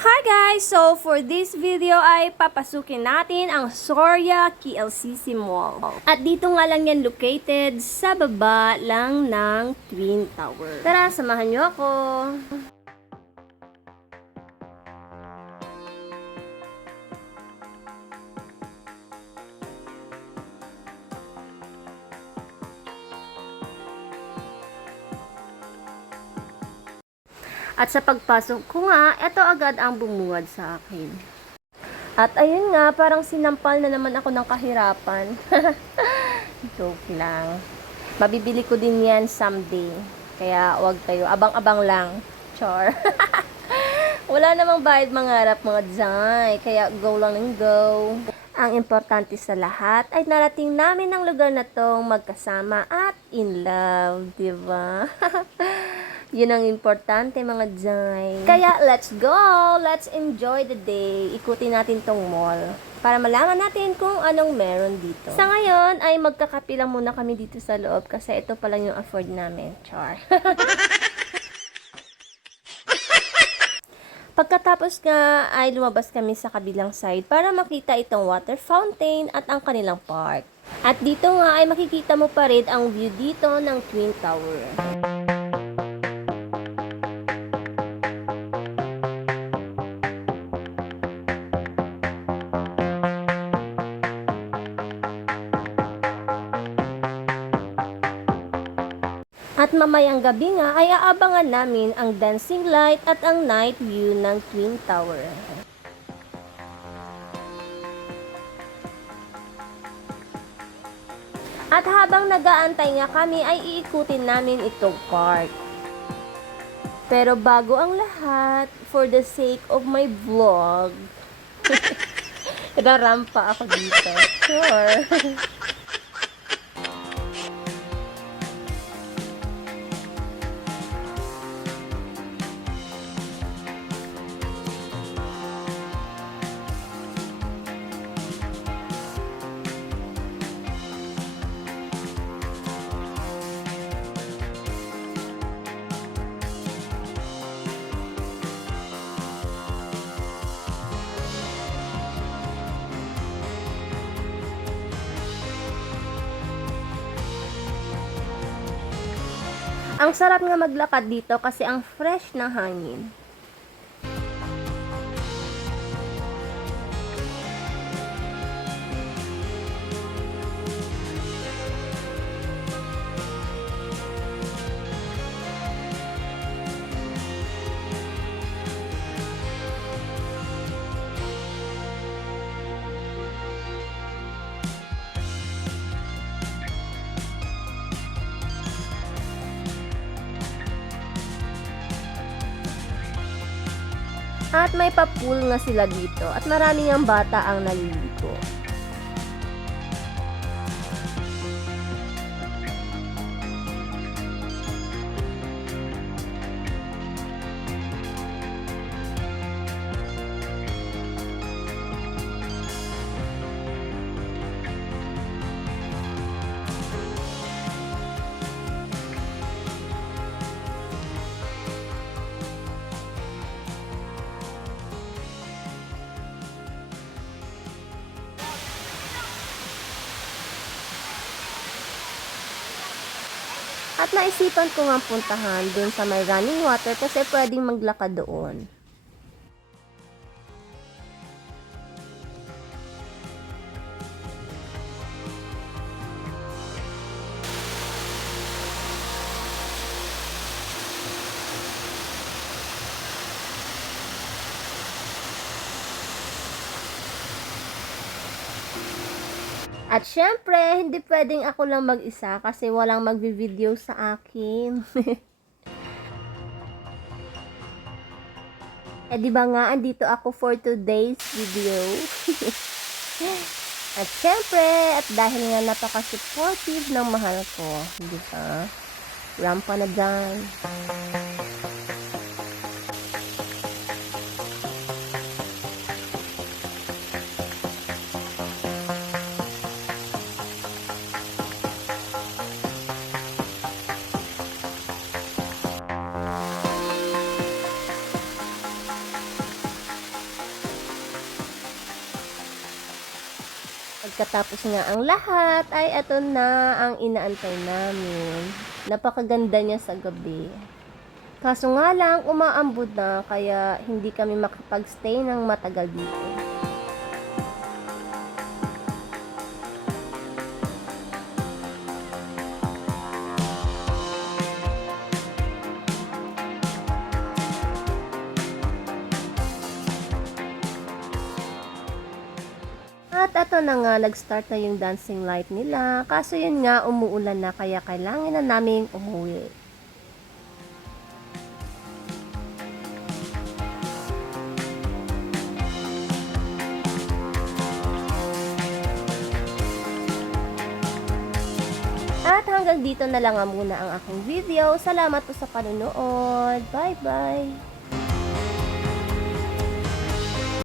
Hi guys! So for this video ay papasukin natin ang Soria KLCC Mall. At dito nga lang yan located sa baba lang ng Twin Tower. Tara, samahan nyo ako! At sa pagpasok ko nga, ito agad ang bumungad sa akin. At ayun nga, parang sinampal na naman ako ng kahirapan. Joke lang. Mabibili ko din yan someday. Kaya wag kayo, abang-abang lang. Char. Wala namang bayad mangarap mga Jai. Kaya go lang ng go. Ang importante sa lahat ay narating namin ang lugar na tong magkasama at in love. Diba? Yun ang importante mga Jai. Kaya let's go! Let's enjoy the day. Ikutin natin tong mall para malaman natin kung anong meron dito. Sa ngayon ay magkakape lang muna kami dito sa loob kasi ito pa lang yung afford namin. Char. Pagkatapos nga ay lumabas kami sa kabilang side para makita itong water fountain at ang kanilang park. At dito nga ay makikita mo pa rin ang view dito ng Twin Tower. At mamayang gabi nga ay aabangan namin ang dancing light at ang night view ng Twin Tower. At habang nag-aantay nga kami ay iikutin namin itong park. Pero bago ang lahat, for the sake of my vlog, rarampa ako dito. Sure. Ang sarap nga maglakad dito kasi ang fresh ng hangin. At may pa-pool nga sila dito at maraming ang bata ang naliligo. At naisipan ko nga puntahan dun sa may running water kasi pwedeng maglakad doon. At syempre, hindi pwedeng ako lang mag-isa kasi walang magvi-video sa akin. Eh di ba nga, andito ako for today's video. At syempre, at dahil nga napaka-supportive ng mahal ko, di ba? Rampa na dyan. pagkatapos nga ang lahat, ay eto na ang inaantay namin. Napakaganda niya sa gabi. Kaso nga lang, umaambod na, kaya hindi kami makapag-stay ng matagal dito. At eto na nga, nag-start na yung dancing light nila. Kaso yun nga, umuulan na, kaya kailangan na naming umuwi. At hanggang dito na lang nga muna ang aking video. Salamat po sa panonood. Bye-bye!